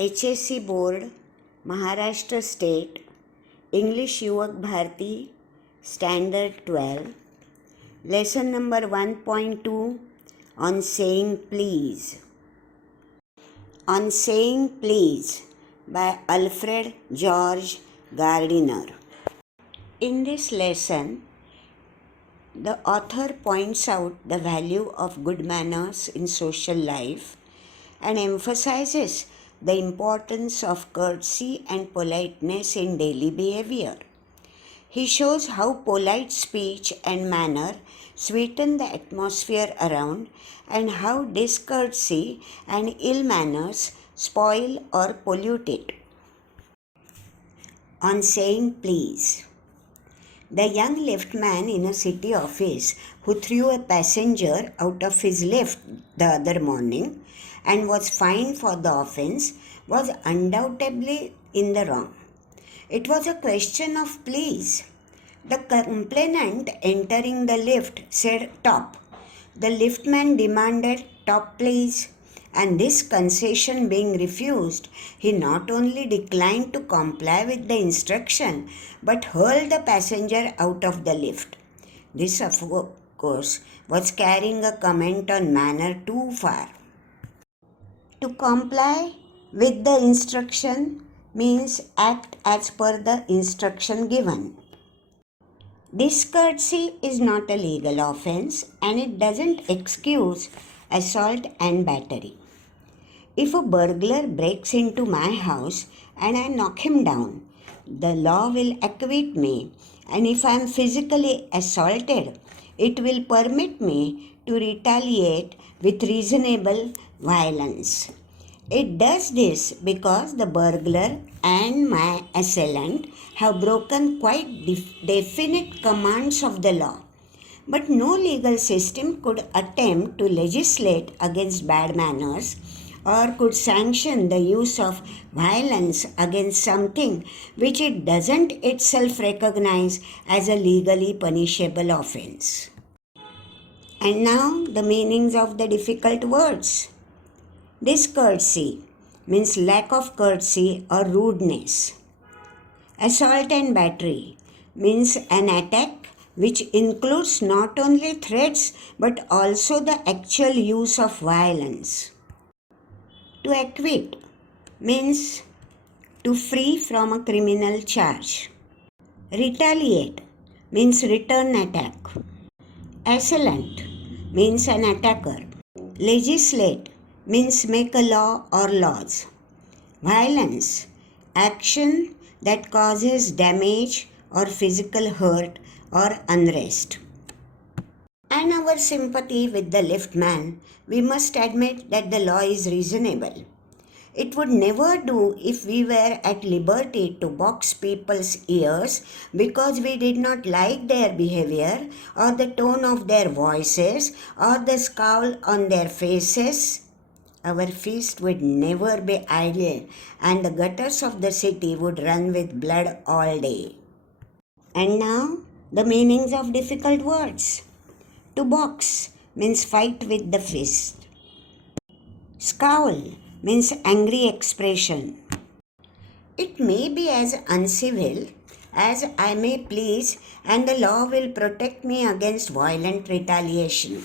HSC Board, Maharashtra State, English Yuvakbharati Standard 12, Lesson number 1.2 on saying please. On saying please by Alfred George Gardiner. In this lesson, the author points out the value of good manners in social life and emphasizes the importance of courtesy and politeness in daily behavior. He shows how polite speech and manner sweeten the atmosphere around and how discourtesy and ill manners spoil or pollute it. On saying please. The young liftman in a city office who threw a passenger out of his lift the other morning and was fined for the offense was undoubtedly in the wrong. It was a question of please. The complainant entering the lift said top. The liftman demanded top please, and this concession being refused, he not only declined to comply with the instruction but hurled the passenger out of the lift. This, of course, was carrying a comment on manner too far. To comply with the instruction means act as per the instruction given. Discourtesy is not a legal offense and it doesn't excuse assault and battery. If a burglar breaks into my house and I knock him down, the law will acquit me, and if I am physically assaulted, it will permit me to retaliate with reasonable violence. It does this because the burglar and my assailant have broken quite definite commands of the law. But no legal system could attempt to legislate against bad manners or could sanction the use of violence against something which it doesn't itself recognize as a legally punishable offense. And now the meanings of the difficult words. Discourtesy means lack of courtesy or rudeness. Assault and battery means an attack which includes not only threats but also the actual use of violence. To acquit means to free from a criminal charge. Retaliate means return attack. Assailant means an attacker. Legislate means make a law or laws. Violence, action that causes damage or physical hurt or unrest. And our sympathy with the liftman, we must admit that the law is reasonable. It would never do if we were at liberty to box people's ears because we did not like their behavior or the tone of their voices or the scowl on their faces. Our feast would never be idle and the gutters of the city would run with blood all day. And now, the meanings of difficult words. To box means fight with the fist. Scowl means angry expression. It may be as uncivil as I may please, and the law will protect me against violent retaliation.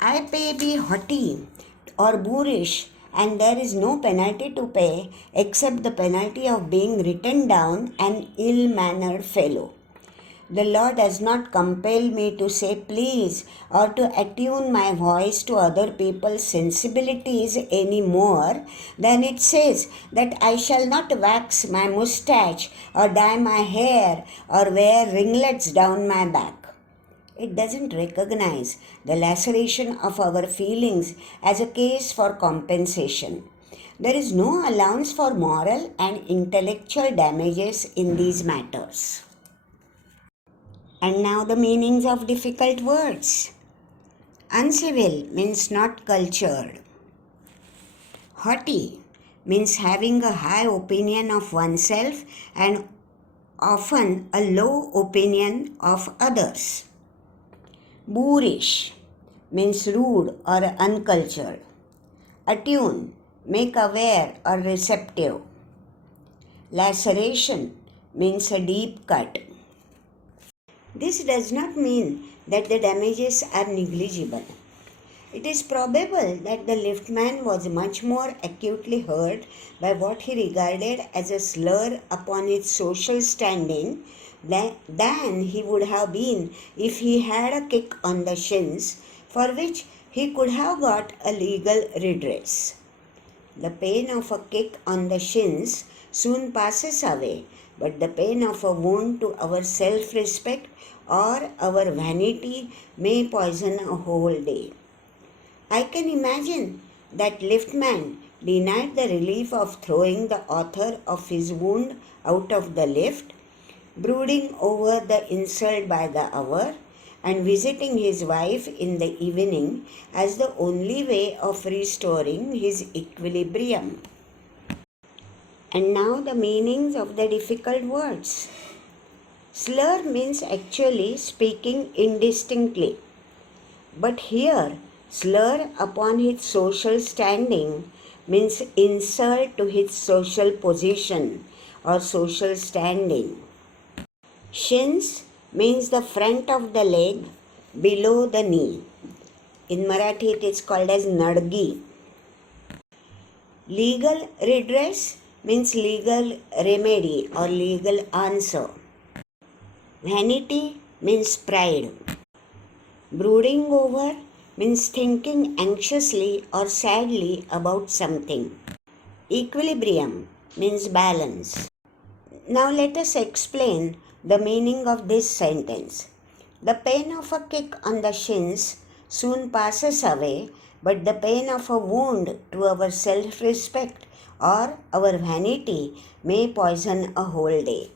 I may be haughty or boorish, and there is no penalty to pay except the penalty of being written down an ill-mannered fellow. The law does not compel me to say please or to attune my voice to other people's sensibilities any more than it says that I shall not wax my moustache or dye my hair or wear ringlets down my back. It doesn't recognize the laceration of our feelings as a case for compensation. There is no allowance for moral and intellectual damages in these matters. And now the meanings of difficult words. Uncivil means not cultured. Haughty means having a high opinion of oneself and often a low opinion of others. Boorish means rude or uncultured. Attune make aware or receptive. Laceration means a deep cut. This does not mean that the damages are negligible. It is probable that the liftman was much more acutely hurt by what he regarded as a slur upon his social standing than he would have been if he had a kick on the shins, for which he could have got a legal redress. The pain of a kick on the shins soon passes away, but the pain of a wound to our self-respect or our vanity may poison a whole day. I can imagine that liftman denied the relief of throwing the author of his wound out of the lift, brooding over the insult by the hour, and visiting his wife in the evening as the only way of restoring his equilibrium. And now the meanings of the difficult words. Slur means actually speaking indistinctly. But here, slur upon his social standing means insult to his social position or social standing. Shins means the front of the leg below the knee. In Marathi it is called as nadgi. Legal redress means legal remedy or legal answer. Vanity means pride. Brooding over means thinking anxiously or sadly about something. Equilibrium means balance. Now let us explain the meaning of this sentence. The pain of a kick on the shins soon passes away, but the pain of a wound to our self-respect or our vanity may poison a whole day.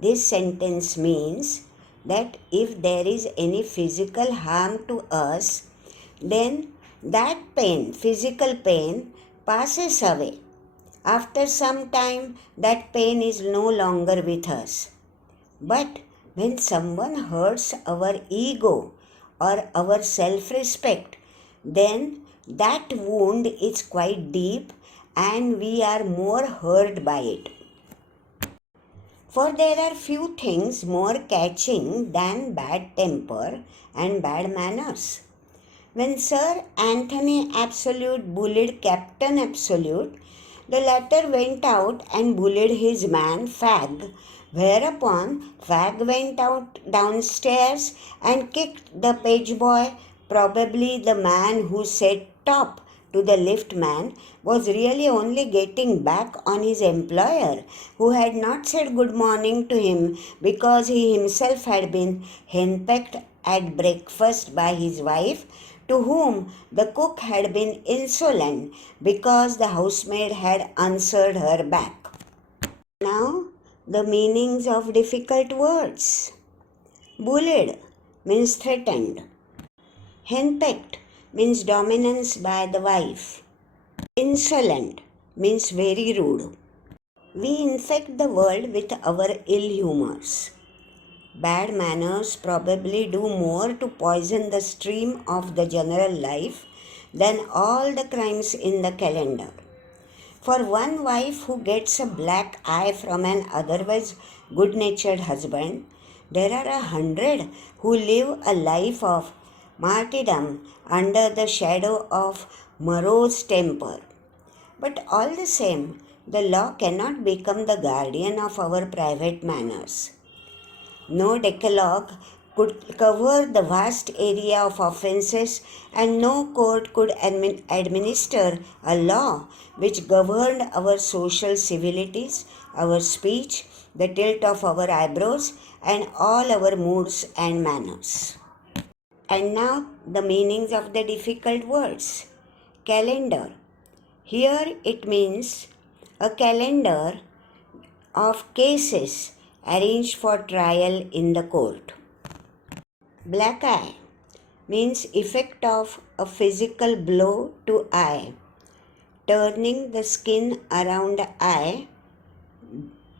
This sentence means that if there is any physical harm to us, then that pain, physical pain, passes away. After some time, that pain is no longer with us. But when someone hurts our ego or our self-respect, then that wound is quite deep and we are more hurt by it. For there are few things more catching than bad temper and bad manners. When Sir Anthony Absolute bullied Captain Absolute, the latter went out and bullied his man Fag, whereupon Fag went out downstairs and kicked the page boy. Probably the man who said top to the liftman was really only getting back on his employer, who had not said good morning to him because he himself had been henpecked at breakfast by his wife, to whom the cook had been insolent because the housemaid had answered her back. Now, the meanings of difficult words. Bullied means threatened. Henpecked means dominance by the wife. Insolent means very rude. We infect the world with our ill humors. Bad manners probably do more to poison the stream of the general life than all the crimes in the calendar. For one wife who gets a black eye from an otherwise good-natured husband, there are 100 who live a life of martyrdom under the shadow of morose temper. But all the same, the law cannot become the guardian of our private manners. No decalogue could cover the vast area of offences, and no court could administer a law which governed our social civilities, our speech, the tilt of our eyebrows, and all our moods and manners. And now the meanings of the difficult words. Calendar. Here it means a calendar of cases arranged for trial in the court. Black eye means effect of a physical blow to eye, turning the skin around the eye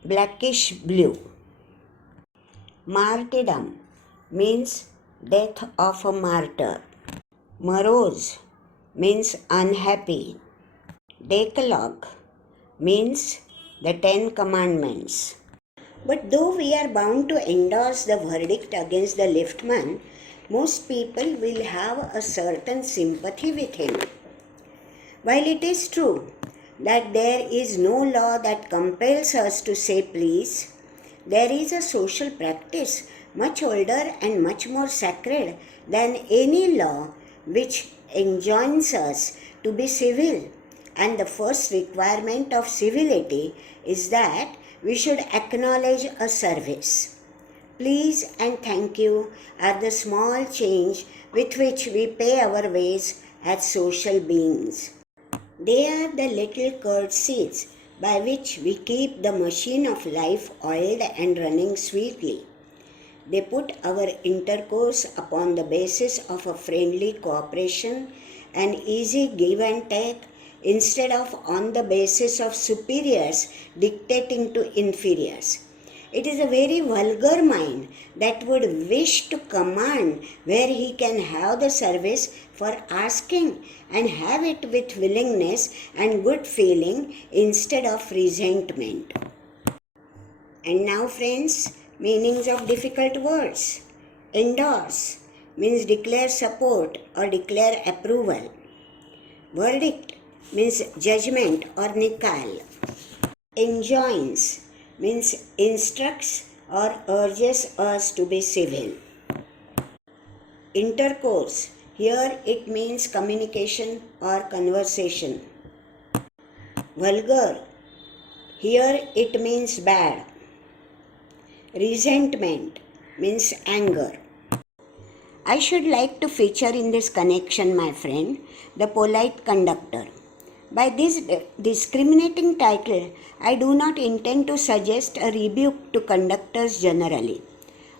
blackish blue. Martyrdom means death of a martyr. Morose means unhappy. Decalogue means the 10 Commandments. But though we are bound to endorse the verdict against the liftman, most people will have a certain sympathy with him. While it is true that there is no law that compels us to say please, there is a social practice much older and much more sacred than any law which enjoins us to be civil. And the first requirement of civility is that we should acknowledge a service. Please and thank you are the small change with which we pay our ways as social beings. They are the little courtesies by which we keep the machine of life oiled and running sweetly. They put our intercourse upon the basis of a friendly cooperation and easy give and take instead of on the basis of superiors dictating to inferiors. It is a very vulgar mind that would wish to command where he can have the service for asking and have it with willingness and good feeling instead of resentment. And now, friends, meanings of difficult words. Endorse means declare support or declare approval. Verdict means judgment or nikal. Enjoins means instructs or urges us to be civil. Intercourse, here it means communication or conversation. Vulgar, here it means bad. Resentment means anger. I should like to feature in this connection, my friend, the polite conductor. By this discriminating title, I do not intend to suggest a rebuke to conductors generally.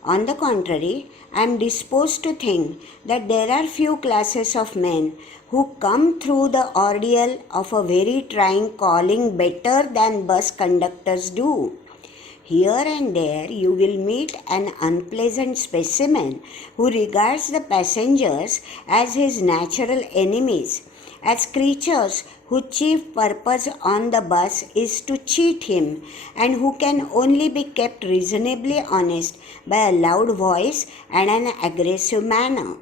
On the contrary, I am disposed to think that there are few classes of men who come through the ordeal of a very trying calling better than bus conductors do. Here and there you will meet an unpleasant specimen who regards the passengers as his natural enemies, as creatures whose chief purpose on the bus is to cheat him and who can only be kept reasonably honest by a loud voice and an aggressive manner.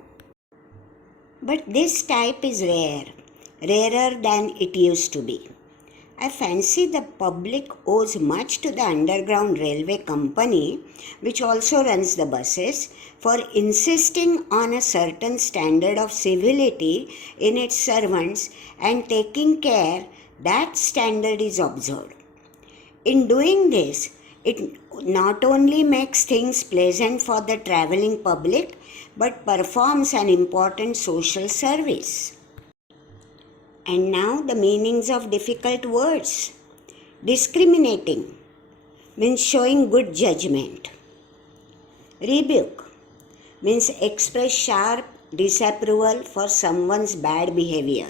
But this type is rare, rarer than it used to be. I fancy the public owes much to the Underground Railway Company, which also runs the buses, for insisting on a certain standard of civility in its servants and taking care that standard is observed. In doing this, it not only makes things pleasant for the travelling public, but performs an important social service. And now the meanings of difficult words. Discriminating means showing good judgment. Rebuke means express sharp disapproval for someone's bad behavior.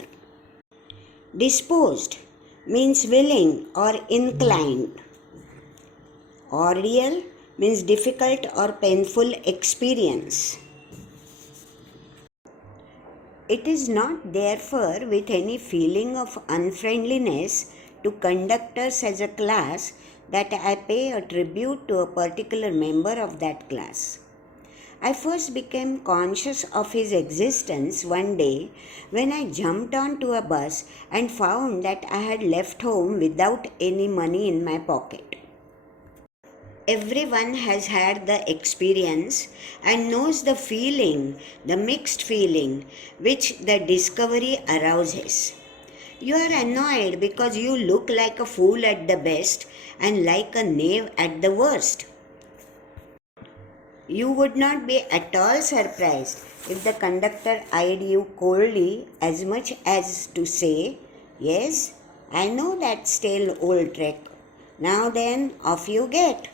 Disposed means willing or inclined. Ordeal means difficult or painful experience. It is not therefore with any feeling of unfriendliness to conductors as a class that I pay a tribute to a particular member of that class. I first became conscious of his existence one day when I jumped onto a bus and found that I had left home without any money in my pocket. Everyone has had the experience and knows the feeling, the mixed feeling which the discovery arouses. You are annoyed because you look like a fool at the best and like a knave at the worst. You would not be at all surprised if the conductor eyed you coldly as much as to say, "Yes, I know that stale old trick. Now then, off you get."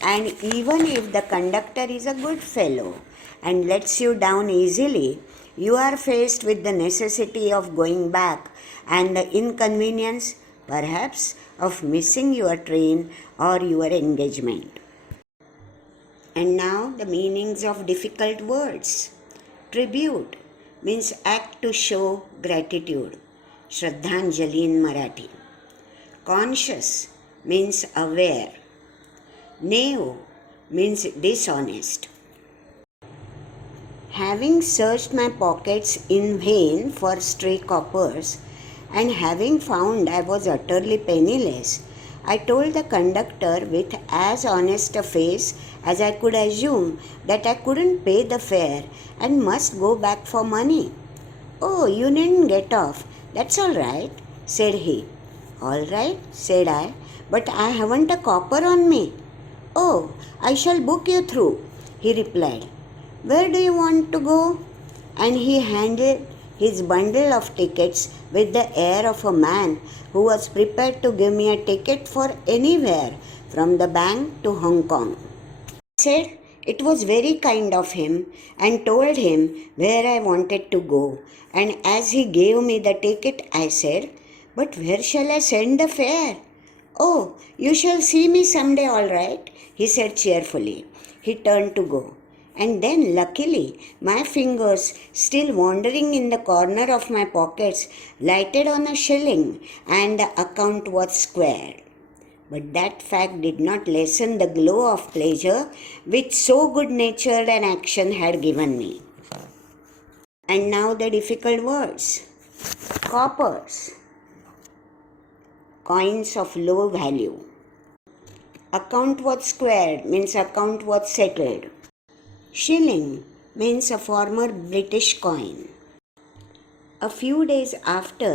And even if the conductor is a good fellow and lets you down easily, you are faced with the necessity of going back and the inconvenience, perhaps, of missing your train or your engagement. And now the meanings of difficult words. Tribute means act to show gratitude. Shraddhanjali in Marathi. Conscious means aware. Knave means dishonest. Having searched my pockets in vain for stray coppers, and having found I was utterly penniless, I told the conductor with as honest a face as I could assume that I couldn't pay the fare and must go back for money. "Oh, you needn't get off. That's all right," said he. "All right," said I, "but I haven't a copper on me." "Oh, I shall book you through," he replied. "Where do you want to go?" And he handed his bundle of tickets with the air of a man who was prepared to give me a ticket for anywhere from the bank to Hong Kong. I said it was very kind of him and told him where I wanted to go. And as he gave me the ticket, I said, "But where shall I send the fare?" "Oh, you shall see me someday, all right," he said cheerfully. He turned to go. And then, luckily, my fingers, still wandering in the corner of my pockets, lighted on a shilling, and the account was squared. But that fact did not lessen the glow of pleasure which so good-natured an action had given me. And now the difficult words. Coppers, coins of low value. Account was squared means account was settled. Shilling means a former British coin. A few days after,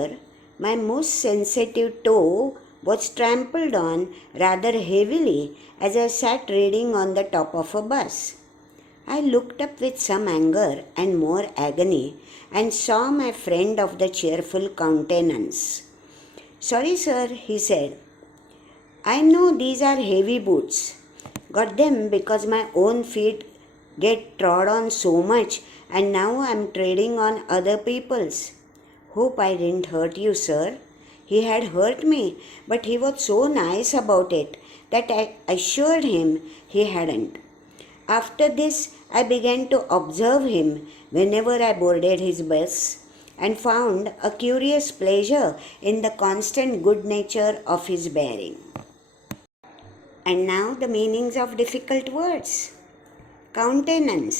my most sensitive toe was trampled on rather heavily as I sat reading on the top of a bus. I looked up with some anger and more agony and saw my friend of the cheerful countenance. "Sorry, sir," he said. "I know these are heavy boots. Got them because my own feet get trod on so much and now I'm treading on other people's. Hope I didn't hurt you, sir." He had hurt me, but he was so nice about it that I assured him he hadn't. After this, I began to observe him whenever I boarded his bus and found a curious pleasure in the constant good nature of his bearing. And now the meanings of difficult words. Countenance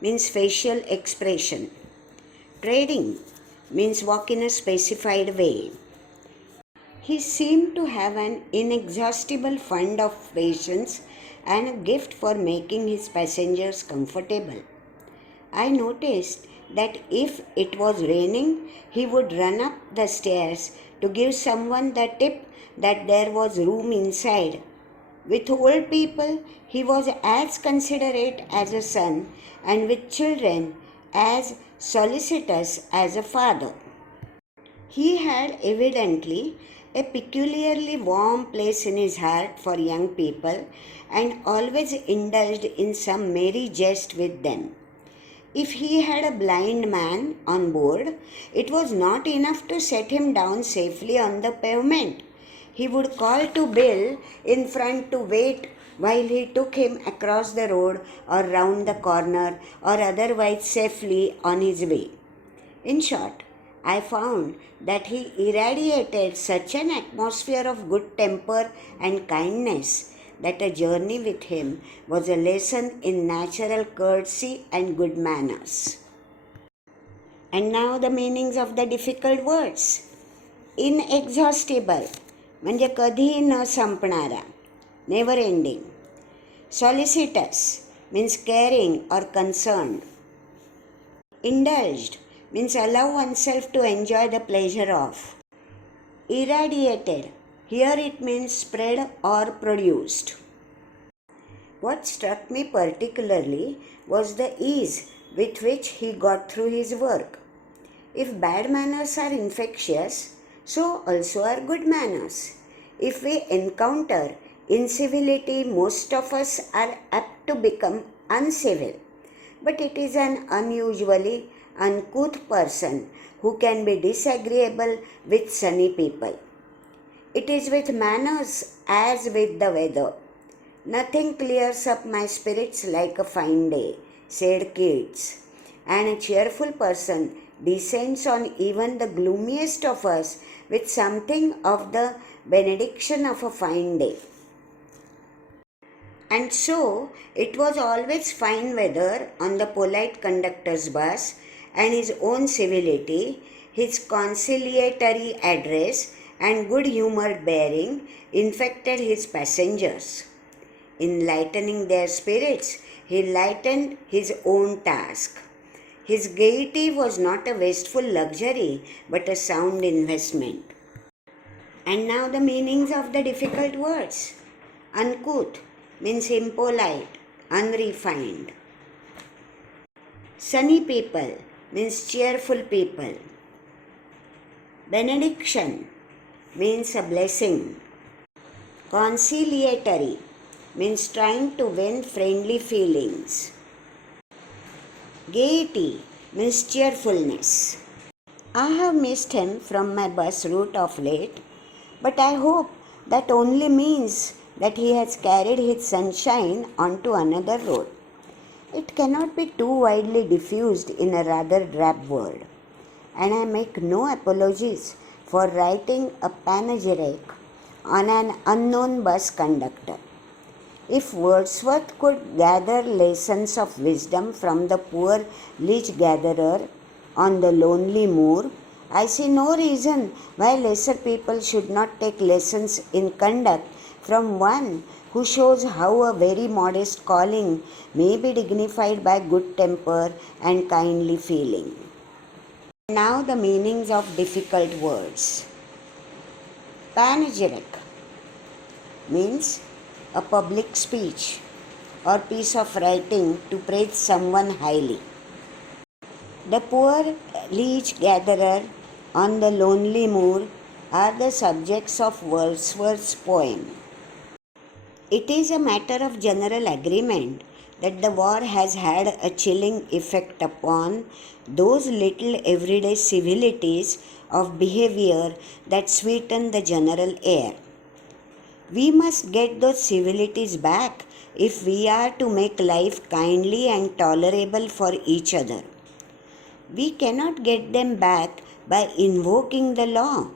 means facial expression. Treading means walk in a specified way. He seemed to have an inexhaustible fund of patience and a gift for making his passengers comfortable. I noticed that if it was raining, he would run up the stairs to give someone the tip that there was room inside. With old people, he was as considerate as a son, and with children, as solicitous as a father. He had evidently a peculiarly warm place in his heart for young people and always indulged in some merry jest with them. If he had a blind man on board, it was not enough to set him down safely on the pavement. He would call to Bill in front to wait while he took him across the road or round the corner or otherwise safely on his way. In short, I found that he irradiated such an atmosphere of good temper and kindness that a journey with him was a lesson in natural courtesy and good manners. And now the meanings of the difficult words. Inexhaustible म्हणजे कधीही न संपणारा, never ending. Solicitous means caring or concerned. Indulged means allow oneself to enjoy the pleasure of. Irradiated, here it means spread or produced. What struck me particularly was the ease with which he got through his work. If bad manners are infectious, so also are good manners. If we encounter incivility, most of us are apt to become uncivil. But it is an unusually uncouth person who can be disagreeable with sunny people. It is with manners as with the weather. "Nothing clears up my spirits like a fine day," said Keats, and a cheerful person descends on even the gloomiest of us with something of the benediction of a fine day. And so it was always fine weather on the polite conductor's bus, and his own civility, his conciliatory address, and good humoured bearing infected his passengers. In lightening their spirits, he lightened his own task. His gaiety was not a wasteful luxury, but a sound investment. And now the meanings of the difficult words. Uncouth means impolite, unrefined. Sunny people means cheerful people. Benediction means a blessing. Conciliatory means trying to win friendly feelings. Gaiety means cheerfulness. I have missed him from my bus route of late, but I hope that only means that he has carried his sunshine onto another road. It cannot be too widely diffused in a rather drab world, and I make no apologies for writing a panegyric on an unknown bus conductor. If Wordsworth could gather lessons of wisdom from the poor leech gatherer on the lonely moor, I see no reason why lesser people should not take lessons in conduct from one who shows how a very modest calling may be dignified by good temper and kindly feeling. Now the meanings of difficult words. Panegyric means a public speech or piece of writing to praise someone highly. The poor leech gatherer on the lonely moor are the subjects of Wordsworth's poem. It is a matter of general agreement that the war has had a chilling effect upon those little everyday civilities of behavior that sweeten the general air. We must get those civilities back if we are to make life kindly and tolerable for each other. We cannot get them back by invoking the law.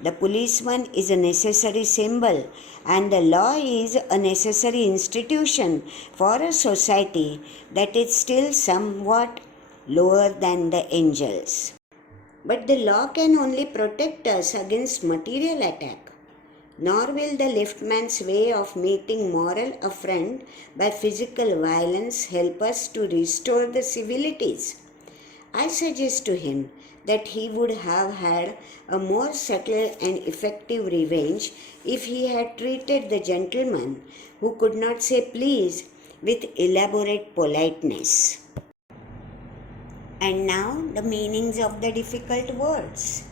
The policeman is a necessary symbol, and the law is a necessary institution for a society that is still somewhat lower than the angels. But the law can only protect us against material attack. Nor will the liftman's way of meeting moral affront by physical violence help us to restore the civilities. I suggest to him that he would have had a more subtle and effective revenge if he had treated the gentleman who could not say please with elaborate politeness. And now the meanings of the difficult words.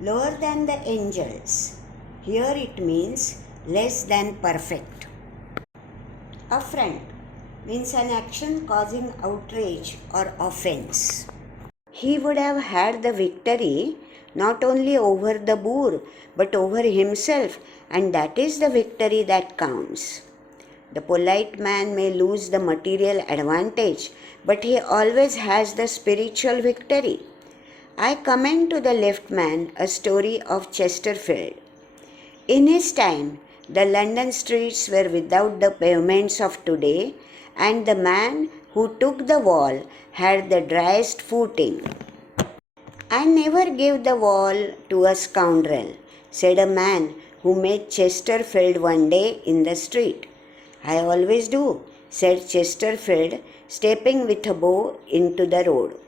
Lower than the angels. Here it means less than perfect. Affront means an action causing outrage or offense. He would have had the victory not only over the boor but over himself, and that is the victory that counts. The polite man may lose the material advantage, but he always has the spiritual victory. I commend to the liftman a story of Chesterfield. In his time, the London streets were without the pavements of today, and the man who took the wall had the driest footing. I never give the wall to a scoundrel, said a man who met Chesterfield one day in the street. I always do, said Chesterfield, stepping with a bow into the road.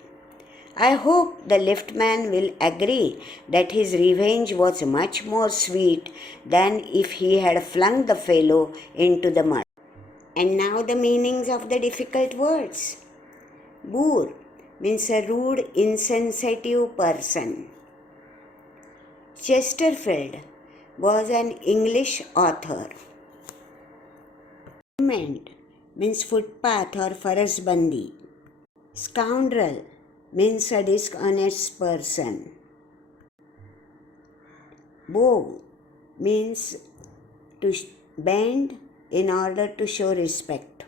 I hope the liftman will agree that his revenge was much more sweet than if he had flung the fellow into the mud. And now the meanings of the difficult words. Boor means a rude, insensitive person. Chesterfield was an English author. Monument means footpath or farasbandi. Scoundrel means a dishonest person. Bow means to bend in order to show respect.